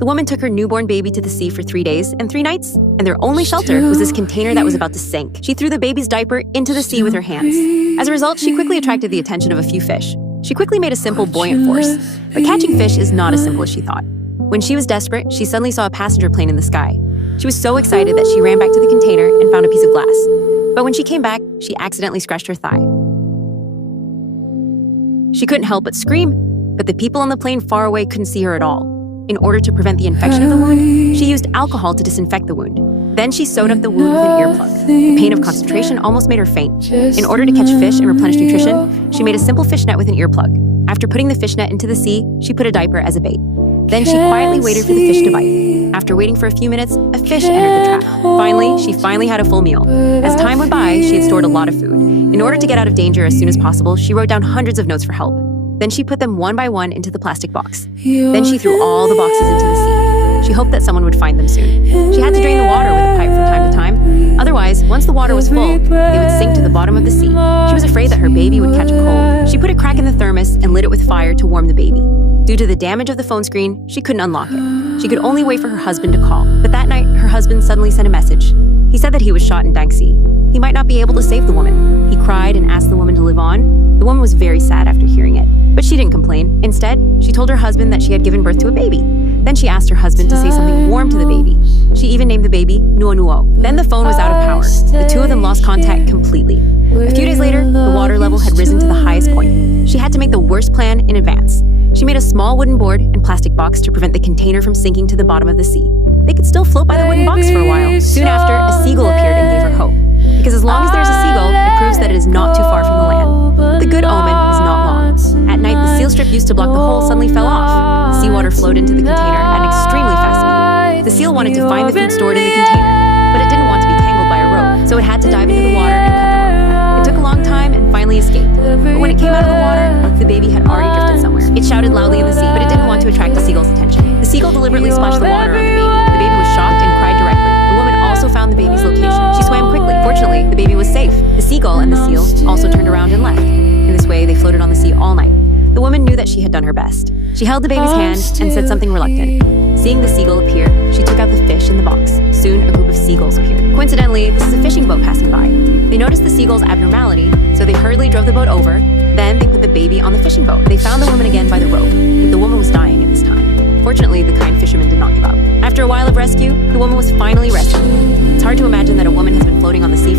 The woman took her newborn baby to the sea for 3 days and 3 nights, and their only shelter was this container that was about to sink. She threw the baby's diaper into the sea with her hands. As a result, she quickly attracted the attention of a few fish. She quickly made a simple buoyant force, but catching fish is not as simple as she thought. When she was desperate, she suddenly saw a passenger plane in the sky. She was so excited that she ran back to the container and found a piece of glass. But when she came back, she accidentally scratched her thigh. She couldn't help but scream, but the people on the plane far away couldn't see her at all. In order to prevent the infection of the wound, she used alcohol to disinfect the wound. Then she sewed up the wound with an earplug. The pain of concentration almost made her faint. In order to catch fish and replenish nutrition, she made a simple fish net with an earplug. After putting the fish net into the sea, she put a diaper as a bait. Then she quietly waited for the fish to bite. After waiting for a few minutes, a fish entered the trap. She finally had a full meal. As time went by, she had stored a lot of food. In order to get out of danger as soon as possible, she wrote down hundreds of notes for help. Then she put them one by one into the plastic box. Then she threw all the boxes into the sea. She hoped that someone would find them soon. She had to drain the water with a pipe from time to time. Otherwise, once the water was full, they would sink to the bottom of the sea. She was afraid that her baby would catch a cold. She put a crack in the thermos and lit it with fire to warm the baby. Due to the damage of the phone screen, she couldn't unlock it. She could only wait for her husband to call. But that night, her husband suddenly sent a message. He said that he was shot in Danxi. He might not be able to save the woman. He cried and asked the woman to live on. The woman was very sad after hearing it, but she didn't complain. Instead, she told her husband that she had given birth to a baby. Then she asked her husband to say something warm to the baby. She even named the baby Nuo. Then the phone was out of power. The two of them lost contact completely. A few days later, the water level had risen to the highest point. She had to make the worst plan in advance. She made a small wooden board and plastic box to prevent the container from sinking to the bottom of the sea. They could still float by the wooden box for a while. Soon after, a seagull appeared and gave her hope. Because as long as there's a seagull, it proves that it is not too far from the land. The good omen is not long. At night, the seal strip used to block the hole suddenly fell off. The seawater flowed into the container at an extremely fast speed. The seal wanted to find the food stored in the container, but it didn't want to be tangled by a rope, so it had to dive into the water and cut the rope. It took a long time and finally escaped. But when it came out of the water, the baby had already drifted somewhere. It shouted loudly in the sea, but it didn't want to attract the seagull's attention. The seagull deliberately splashed the water on the baby. The baby was shocked and cried directly. The woman also found the baby's location. She swam quickly. Fortunately, the baby was safe. The seagull and the seal also turned around and left. In this way, they floated on the sea all night. The woman knew that she had done her best. She held the baby's hand and said something reluctant. Seeing the seagull appear, she took out the fish in the box. Soon, a group of seagulls appeared. Coincidentally, this is a fishing boat passing by. They noticed the seagull's abnormality, so they hurriedly drove the boat over. Then they put the baby on the fishing boat. They found the woman again by the rope, but the woman was dying at this time. Fortunately, the kind fisherman did not give up. After a while of rescue, the woman was finally rescued. It's hard to imagine that a woman has been floating on the sea for